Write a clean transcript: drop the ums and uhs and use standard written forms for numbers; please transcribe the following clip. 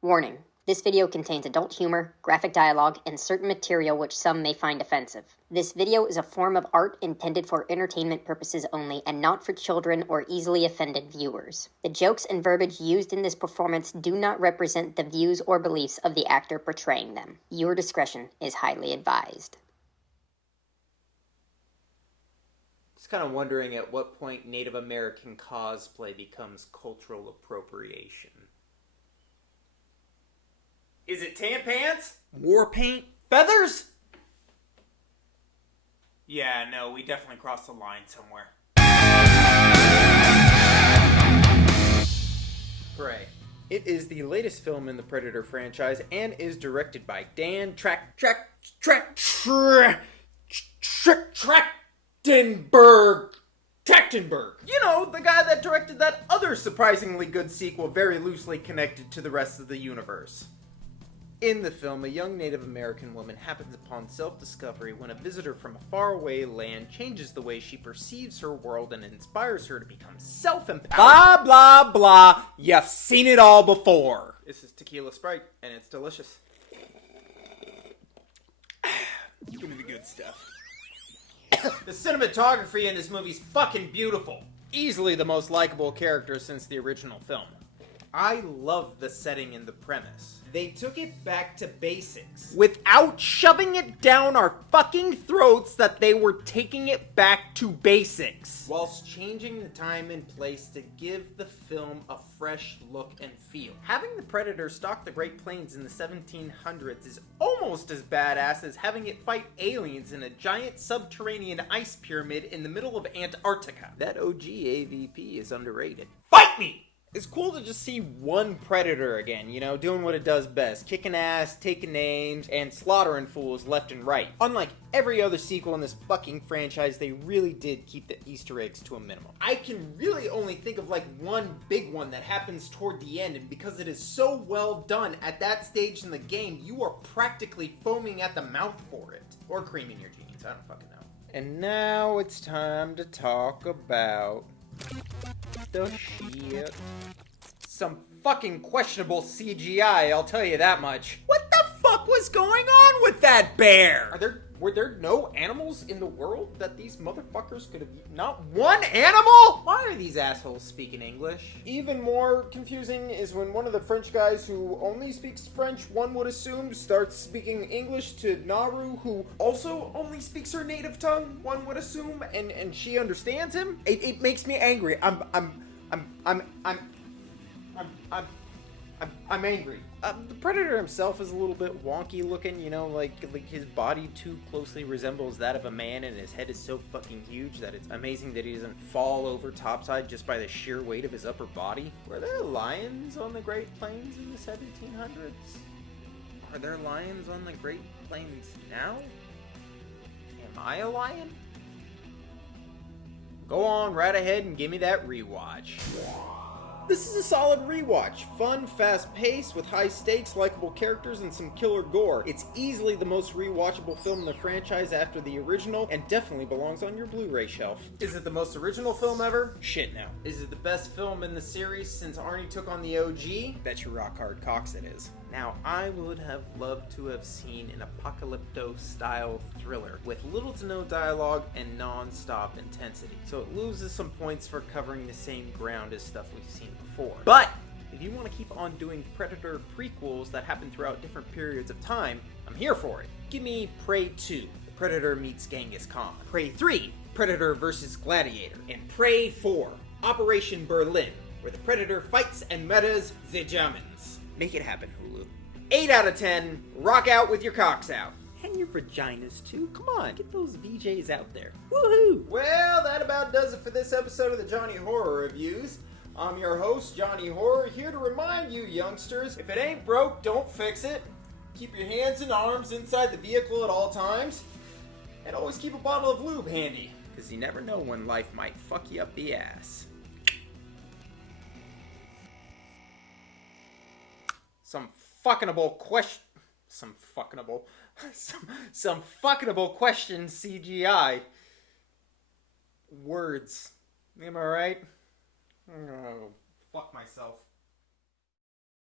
Warning. This video contains adult humor, graphic dialogue, and certain material which some may find offensive. This video is a form of art intended for entertainment purposes only and not for children or easily offended viewers. The jokes and verbiage used in this performance do not represent the views or beliefs of the actor portraying them. Your discretion is highly advised. Just kind of wondering at what point Native American cosplay becomes cultural appropriation. Is it tan pants? War paint? Feathers? Yeah, no, we definitely crossed the line somewhere. Prey. It is the latest film in the Predator franchise and is directed by Dan Trachtenberg. You know, the guy that directed that other surprisingly good sequel very loosely connected to the rest of the universe. In the film, a young Native American woman happens upon self-discovery when a visitor from a faraway land changes the way she perceives her world and inspires her to become self-empowered. Blah, blah, blah. You've seen it all before. This is Tequila Sprite, and it's delicious. Give me the good stuff. The cinematography in this movie's fucking beautiful. Easily the most likable character since the original film. I love the setting and the premise. They took it back to basics. Without shoving it down our fucking throats that they were taking it back to basics. Whilst changing the time and place to give the film a fresh look and feel. Having the Predator stalk the Great Plains in the 1700s is almost as badass as having it fight aliens in a giant subterranean ice pyramid in the middle of Antarctica. That OG AVP is underrated. Fight me! It's cool to just see one Predator again, you know, doing what it does best. Kicking ass, taking names, and slaughtering fools left and right. Unlike every other sequel in this fucking franchise, they really did keep the Easter eggs to a minimum. I can really only think of like one big one that happens toward the end, and because it is so well done at that stage in the game, you are practically foaming at the mouth for it. Or creaming your jeans, I don't fucking know. And now it's time to talk about the shit. Some fucking questionable CGI, I'll tell you that much. What the fuck was going on with that bear? Were there no animals in the world that these motherfuckers could have eaten? Not one animal? Why are these assholes speaking English? Even more confusing is when one of the French guys who only speaks French, one would assume, starts speaking English to Naru, who also only speaks her native tongue, one would assume, and she understands him. It makes me angry. I'm angry. The Predator himself is a little bit wonky looking, you know, like his body too closely resembles that of a man, and his head is so fucking huge that it's amazing that he doesn't fall over topside just by the sheer weight of his upper body. Were there lions on the Great Plains in the 1700s? Are there lions on the Great Plains now? Am I a lion? Go on right ahead and give me that rewatch. This is a solid rewatch. Fun, fast-paced, with high stakes, likable characters, and some killer gore. It's easily the most rewatchable film in the franchise after the original, and definitely belongs on your Blu-ray shelf. Is it the most original film ever? Shit, no. Is it the best film in the series since Arnie took on the OG? Bet your rock hard cocks it is. Now, I would have loved to have seen an apocalypto-style thriller with little to no dialogue and non-stop intensity, so it loses some points for covering the same ground as stuff we've seen before. But if you want to keep on doing Predator prequels that happen throughout different periods of time, I'm here for it. Give me Prey 2, the Predator meets Genghis Khan. Prey 3, Predator vs. Gladiator. And Prey 4, Operation Berlin, where the Predator fights and metas the Germans. Make it happen, Hulu. 8 out of 10, rock out with your cocks out. And your vaginas too. Come on, get those VJs out there. Woohoo! Well, that about does it for this episode of the Jony Horror Reviews. I'm your host, Jony Horror, here to remind you youngsters, if it ain't broke, don't fix it. Keep your hands and arms inside the vehicle at all times. And always keep a bottle of lube handy, because you never know when life might fuck you up the ass. Some fuckable question CGI. Words. Am I right? Oh, fuck myself.